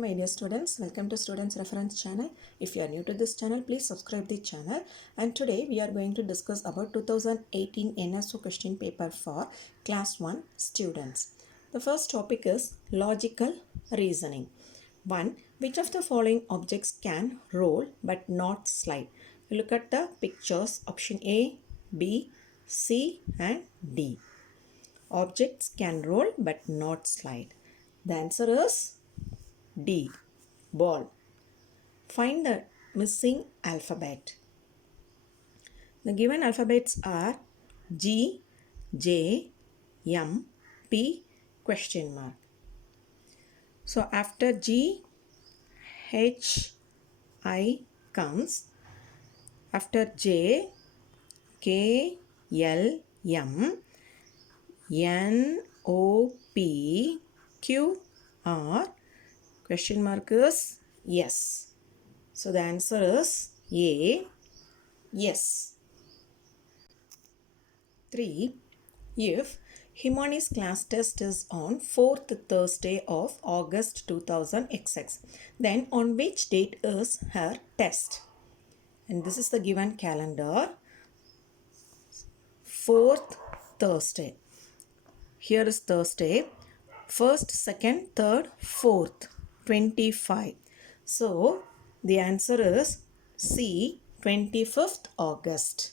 my dear students, welcome to Students Reference channel. If you are new to this channel, please subscribe the channel. And today we are going to discuss about 2018 NSO question paper for class 1 students. The first topic is logical reasoning. 1. Which of the following objects can roll but not slide? Look at the pictures, option A, B, C and D. Objects can roll but not slide. The answer is D. Ball. Find the missing alphabet. The given alphabets are G, J, M, P, question mark. So after G, H, I comes. After J, K, L, M, N, O, P, Q, R. Question mark is yes. So the answer is A, yes. 3. If Himani's class test is on 4th Thursday of August 2000XX, then on which date is her test? And this is the given calendar. 4th Thursday. Here is Thursday. 1st, 2nd, 3rd, 4th. 25. So the answer is C, 25th August.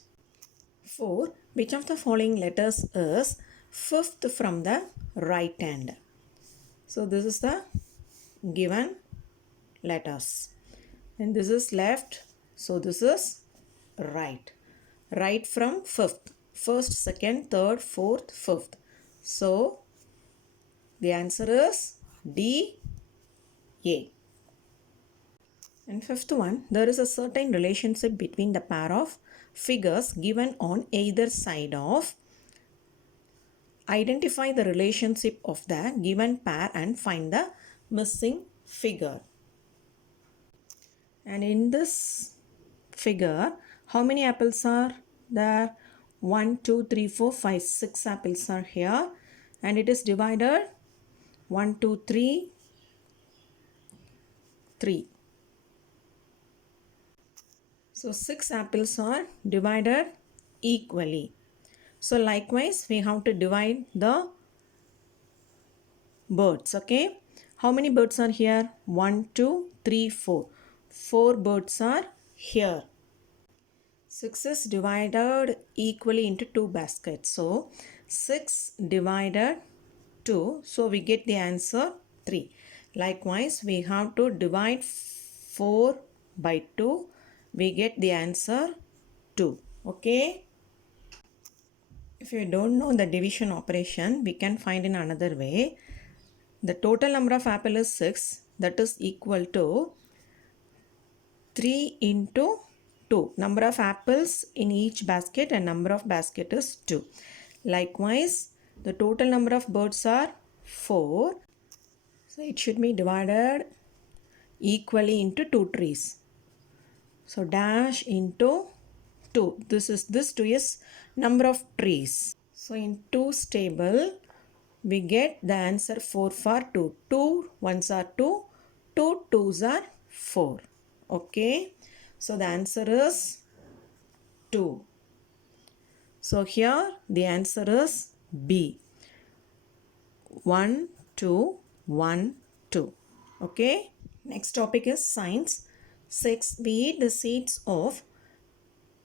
4. Which of the following letters is 5th from the right hand? So this is the given letters. And this is left. So this is right. Right from 5th. 1st, 2nd, 3rd, 4th, 5th. So the answer is D, A. And fifth one, there is a certain relationship between the pair of figures given on either side of. Identify the relationship of the given pair and find the missing figure. And in this figure, how many apples are there? 1, 2, 3, 4, 5, 6 apples are here. And it is divided 1, 2, 3, 3. So 6 apples are divided equally. So likewise, we have to divide the birds. Okay. How many birds are here? 1, 2, 3, 4. 4 birds are here. 6 is divided equally into 2 baskets. So 6 divided 2. So we get the answer 3. Likewise, we have to divide 4 by 2. We get the answer 2. Okay. If you don't know the division operation, we can find in another way. The total number of apple is 6. That is equal to 3 into 2. Number of apples in each basket and number of basket is 2. Likewise, the total number of birds are 4. So it should be divided equally into 2 trees. So dash into 2. This 2 is number of trees. So in 2's table, we get the answer 4 for 2. 2 1s are 2. 2 2s are 4. Okay. So the answer is 2. So here the answer is B. 1 2 1 2. Okay. Next topic is science. 6. We eat the seeds of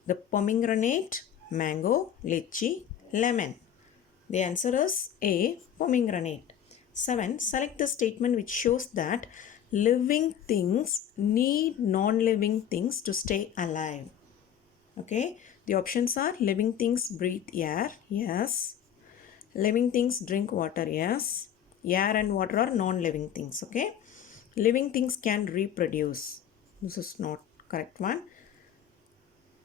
the pomegranate, mango, lychee, lemon. The answer is A, pomegranate. 7. Select the statement which shows that living things need non-living things to stay alive. Okay. The options are living things breathe air. Yes. Living things drink water. Yes. Air and water are non-living things. Okay. Living things can reproduce. This is not correct one.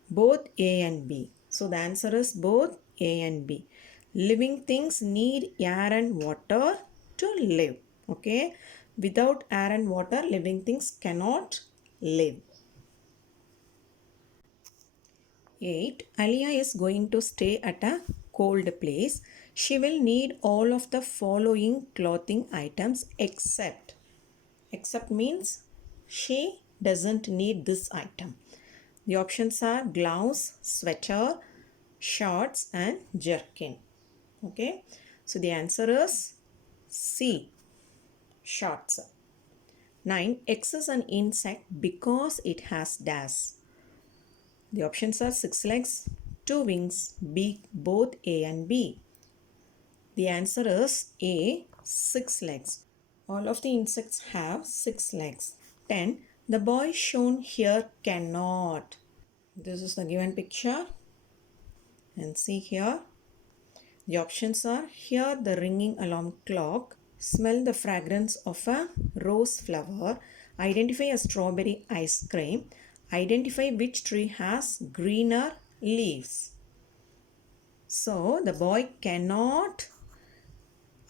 Both A and B. So the answer is both A and B. Living things need air and water to live. Okay. Without air and water, living things cannot live. 8. Alia is going to stay at a cold place. She will need all of the following clothing items except. Except means she doesn't need this item. The options are gloves, sweater, shorts and jerkin. Okay. So the answer is C. Shorts. 9. X is an insect because it has dash. The options are 6 legs, 2 wings, beak, both A and B. The answer is A, 6 legs. All of the insects have 6 legs. 10. The boy shown here cannot. This is the given picture. And see here. The options are hear the ringing alarm clock, smell the fragrance of a rose flower, identify a strawberry ice cream, identify which tree has greener leaves. So the boy cannot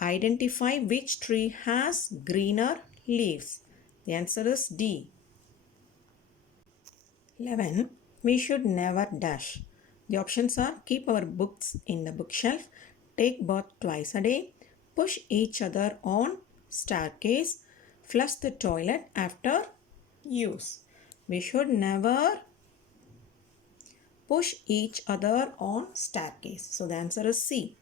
identify which tree has greener leaves. The answer is D. 11. We should never dash. The options are keep our books in the bookshelf, take bath twice a day, push each other on staircase, flush the toilet after use. We should never push each other on staircase. So the answer is C.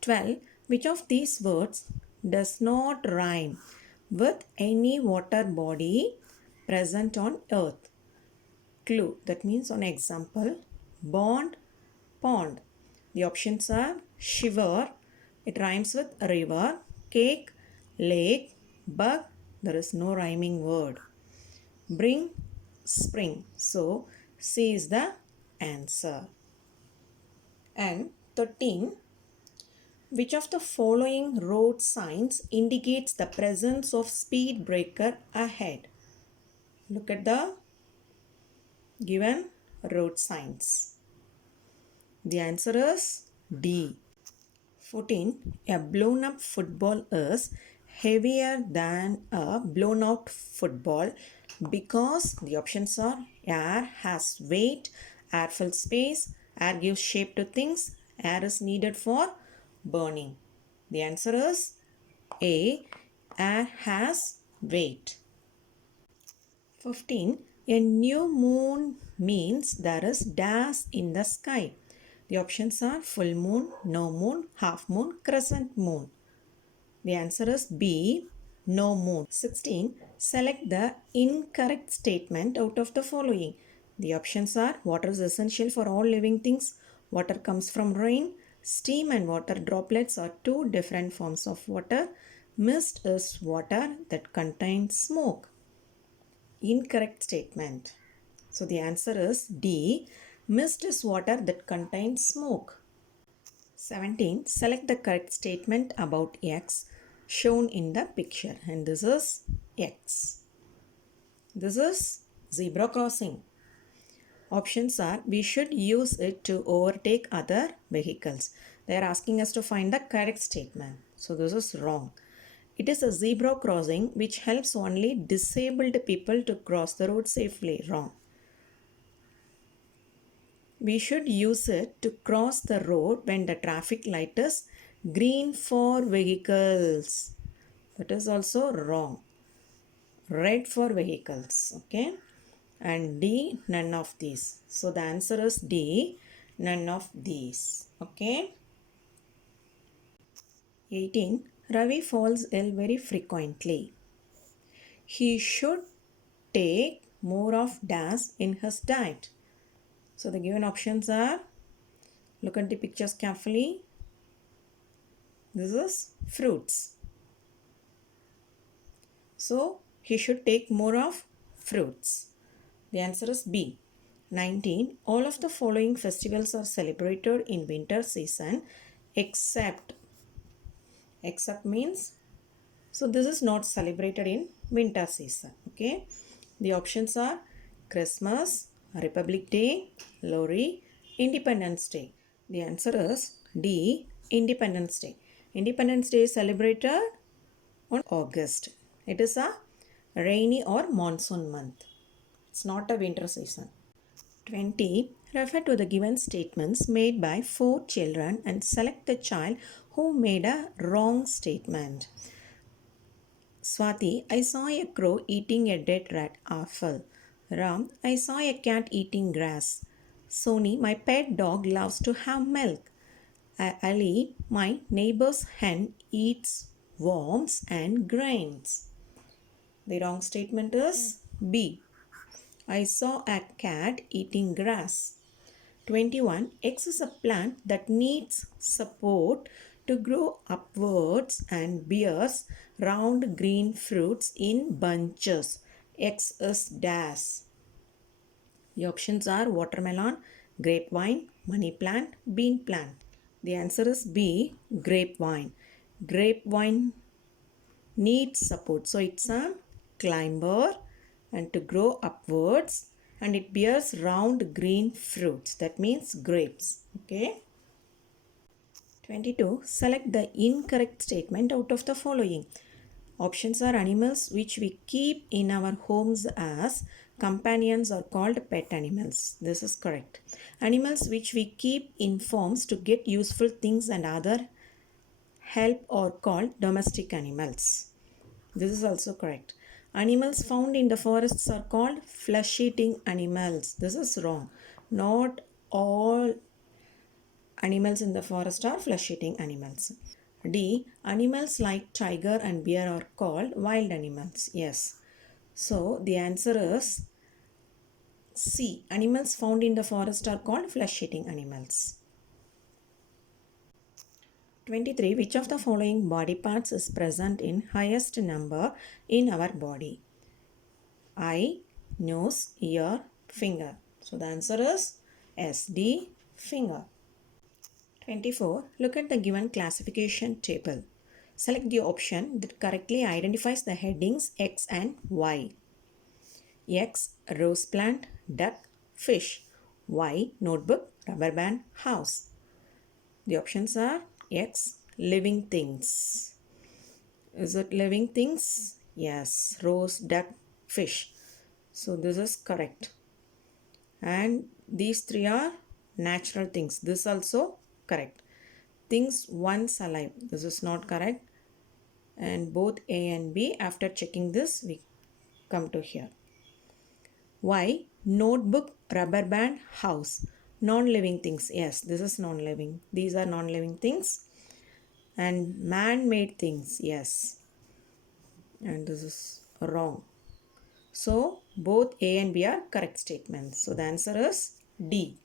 12. Which of these words does not rhyme with any water body present on earth? Clue, that means on example, bond, pond. The options are shiver, it rhymes with river, cake, lake, bug, there is no rhyming word. Bring, spring. So C is the answer. And 13. Which of the following road signs indicates the presence of speed breaker ahead? Look at the given road signs. The answer is D. 14. A blown up football is heavier than a blown out football because the options are air has weight, air fills space, air gives shape to things, air is needed for burning. The answer is A. Air has weight. 15. A new moon means there is dash in the sky. The options are full moon, no moon, half moon, crescent moon. The answer is B, no moon. 16. Select the incorrect statement out of the following. The options are water is essential for all living things, water comes from rain, steam and water droplets are two different forms of water, mist is water that contains smoke. Incorrect statement. So the answer is D. Mist is water that contains smoke. 17. Select the correct statement about X shown in the picture. And this is X. This is zebra crossing. Options are we should use it to overtake other vehicles. They are asking us to find the correct statement. So this is wrong. It is a zebra crossing which helps only disabled people to cross the road safely. Wrong. We should use it to cross the road when the traffic light is green for vehicles. That is also wrong. Red for vehicles. Okay. And D, none of these. So the answer is D, none of these. Okay. 18. Ravi falls ill very frequently. He should take more of dash in his diet. So the given options are, look at the pictures carefully. This is fruits. So he should take more of fruits. The answer is B. 19. All of the following festivals are celebrated in winter season except means, so this is not celebrated in winter season. Okay. The options are Christmas, Republic Day, Lori, Independence Day. The answer is D, Independence Day. Independence Day is celebrated on August. It is a rainy or monsoon month. It's not a winter season. 20. Refer to the given statements made by 4 children and select the child who made a wrong statement. Swati, I saw a crow eating a dead rat. Awful. Ram, I saw a cat eating grass. Sony, my pet dog loves to have milk. Ali, my neighbor's hen eats worms and grains. The wrong statement is B. I saw a cat eating grass. 21. X is a plant that needs support to grow upwards and bears round green fruits in bunches. X is dash. The options are watermelon, grapevine, money plant, bean plant. The answer is B, grapevine. Grapevine needs support. So it's a climber and to grow upwards, and it bears round green fruits. That means grapes. Okay. 22. Select the incorrect statement out of the following. Options are animals which we keep in our homes as companions are called pet animals. This is correct. Animals which we keep in farms to get useful things and other help are called domestic animals. This is also correct. Animals found in the forests are called flesh-eating animals. This is wrong. Not all animals in the forest are flesh-eating animals. D. Animals like tiger and bear are called wild animals. Yes. So the answer is C. Animals found in the forest are called flesh-eating animals. 23. Which of the following body parts is present in highest number in our body? Eye, nose, ear, finger. So the answer is S. D. Finger. 24. Look at the given classification table. Select the option that correctly identifies the headings X and Y. X. Rose plant, duck, fish. Y. Notebook, rubber band, house. The options are X. Living things. Is it living things? Yes. Rose, duck, fish. So this is correct. And these three are natural things. This also correct. Things once alive. This is not correct. And both A and B, after checking this, we come to here. Y. Notebook, rubber band, house. Non-living things. Yes, this is non-living. These are non-living things. And man-made things. Yes. And this is wrong. So both A and B are correct statements. So the answer is D.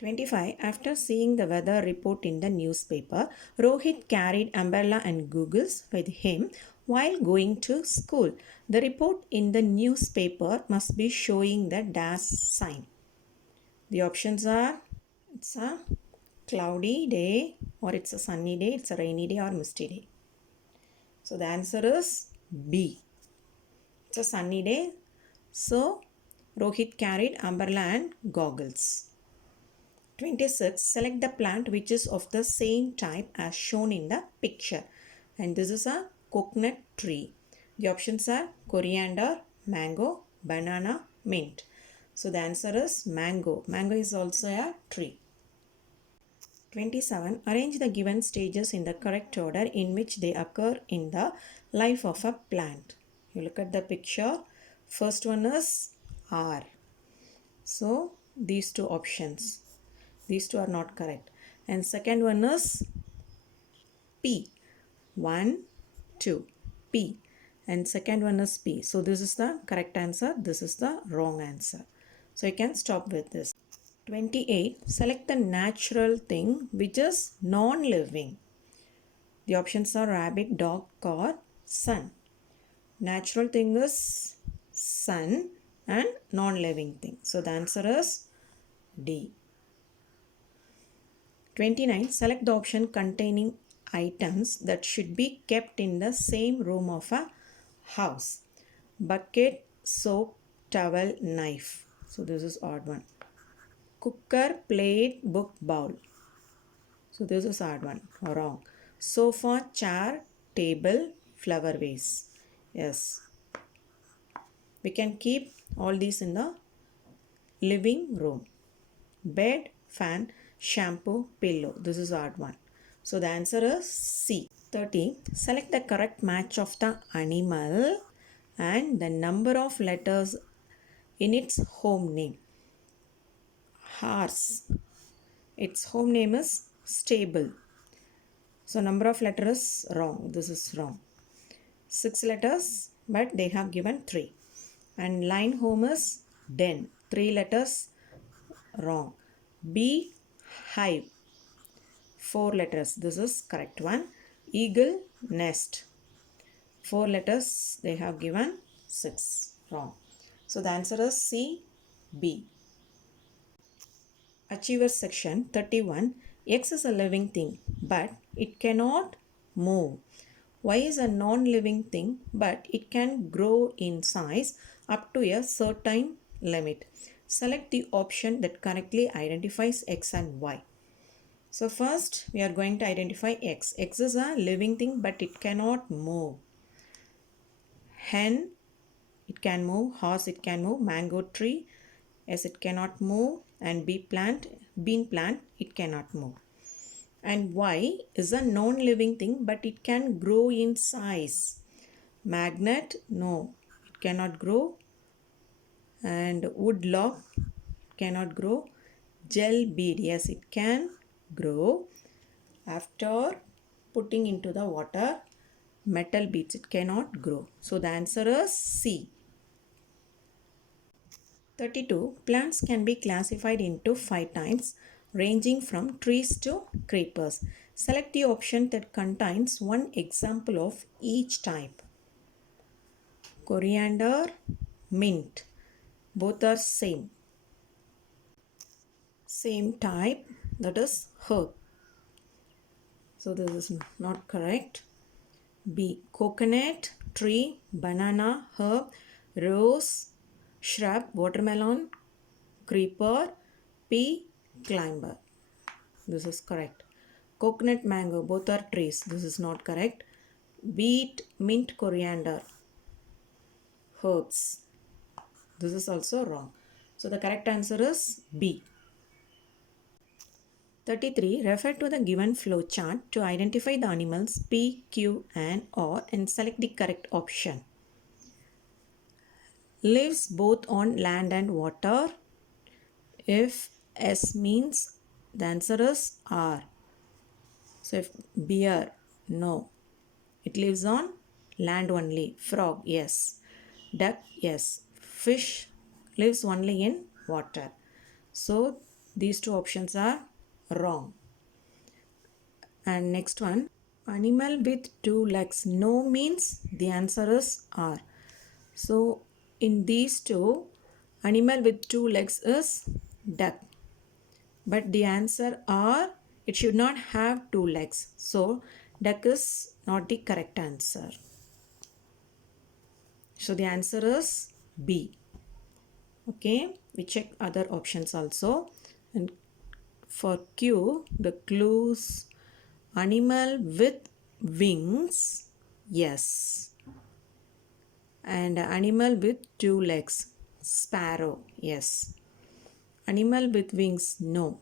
25. After seeing the weather report in the newspaper, Rohit carried umbrella and goggles with him while going to school. The report in the newspaper must be showing the dash sign. The options are it's a cloudy day, or it's a sunny day, it's a rainy day, or misty day. So the answer is B. It's a sunny day. So Rohit carried umbrella and goggles. 26. Select the plant which is of the same type as shown in the picture. And this is a coconut tree. The options are coriander, mango, banana, mint. So the answer is mango. Mango is also a tree. 27. Arrange the given stages in the correct order in which they occur in the life of a plant. You look at the picture. First one is R. So these two options. These two are not correct. And second one is P. 1, 2. P. And second one is P. So this is the correct answer. This is the wrong answer. So you can stop with this. 28. Select the natural thing which is non-living. The options are rabbit, dog, or sun. Natural thing is sun and non-living thing. So the answer is D. 29. Select the option containing items that should be kept in the same room of a house. Bucket, soap, towel, knife. So this is odd one. Cooker, plate, book, bowl. So this is odd one. Wrong. Sofa, chair, table, flower vase. Yes. We can keep all these in the living room. Bed, fan, shampoo, pillow. This is odd one. So the answer is C. 30. Select the correct match of the animal and the number of letters in its home name. Horse. Its home name is stable. So number of letters is wrong. This is wrong. 6 letters, but they have given 3. And line home is den. 3 letters, wrong. Bee, hive. 4 letters. This is correct one. Eagle, nest. 4 letters, they have given 6. Wrong. So the answer is C, B. Achievers section 31. X is a living thing, but it cannot move. Y is a non-living thing, but it can grow in size up to a certain limit. Select the option that correctly identifies X and Y. So first we are going to identify X. X is a living thing, but it cannot move. Hen, it can move. Horse, it can move. Mango tree, yes, it cannot move. And bean plant, it cannot move. And Y is a non-living thing, but it can grow in size. Magnet, no, it cannot grow. And wood log, cannot grow. Gel bead, yes, it can grow after putting into the water. Metal beads, it cannot grow. So the answer is C. 32. Plants can be classified into 5 types ranging from trees to creepers. Select the option that contains one example of each type. Coriander, mint. Both are same. Same type, that is herb. So this is not correct. B. Coconut, tree, banana, herb, rose, shrub, watermelon, creeper, pea, climber. This is correct. Coconut, mango, both are trees. This is not correct. Beet, mint, coriander, herbs. This is also wrong. So the correct answer is B. 33. Refer to the given flow chart to identify the animals P, Q and R and select the correct option. Lives both on land and water. If S means, the answer is R. So if bear, no. It lives on land only. Frog, yes. Duck, yes. Fish lives only in water. So these two options are wrong. And next one, animal with 2 legs. No means the answer is R. So in these two, animal with 2 legs is duck. But the answer R, it should not have 2 legs. So duck is not the correct answer. So the answer is B. Okay, we check other options also. And for Q, the clues, animal with wings, yes. And animal with 2 legs, sparrow, yes. Animal with wings, no.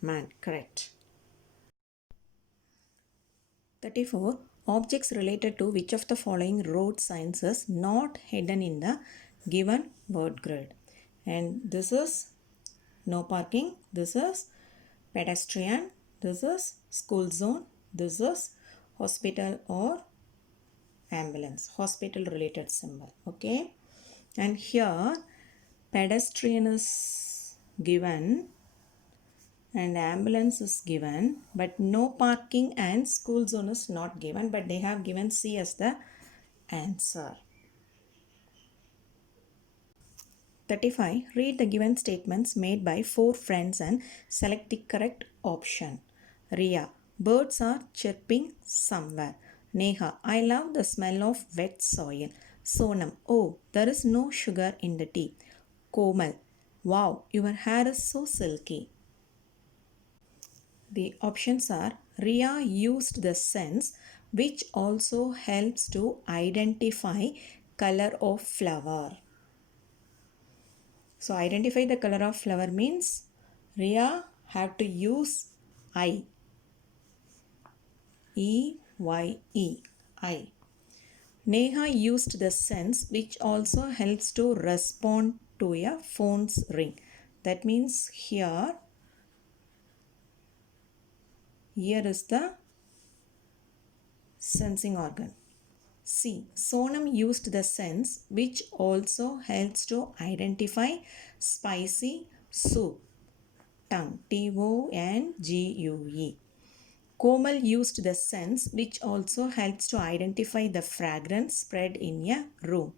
Man, correct. 34. Objects related to which of the following road signs is not hidden in the given word grid? And this is no parking, this is pedestrian, this is school zone, this is hospital or ambulance, hospital related symbol. Okay, and here pedestrian is given and ambulance is given, but no parking and school zone is not given, but they have given C as the answer. 35. Read the given statements made by 4 friends and select the correct option. Ria, birds are chirping somewhere. Neha, I love the smell of wet soil. Sonam, oh, there is no sugar in the tea. Komal, wow, your hair is so silky. The options are Ria used the sense which also helps to identify color of flower. So identify the color of flower means Ria have to use eye. E-Y-E, I. Neha used the sense which also helps to respond to a phone's ring. That means here is the sensing organ. C. Sonam used the sense which also helps to identify spicy soup. Tongue. Tongue. Komal used the sense which also helps to identify the fragrance spread in a room.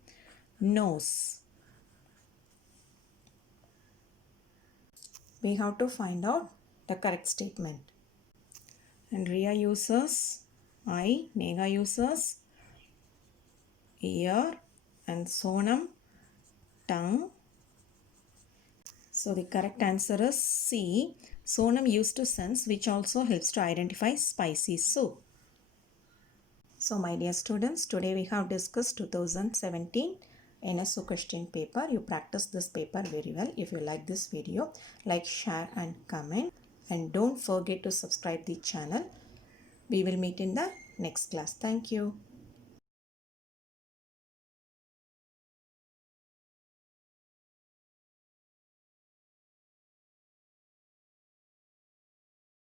Nose. We have to find out the correct statement. And Riya uses eye, Neha uses ear, and Sonam tongue. So the correct answer is C. Sonam used to sense which also helps to identify spicy soup. So my dear students, today we have discussed 2017 NSO question paper. You practice this paper very well. If you like this video, like, share and comment. And don't forget to subscribe the channel. We will meet in the next class. Thank you.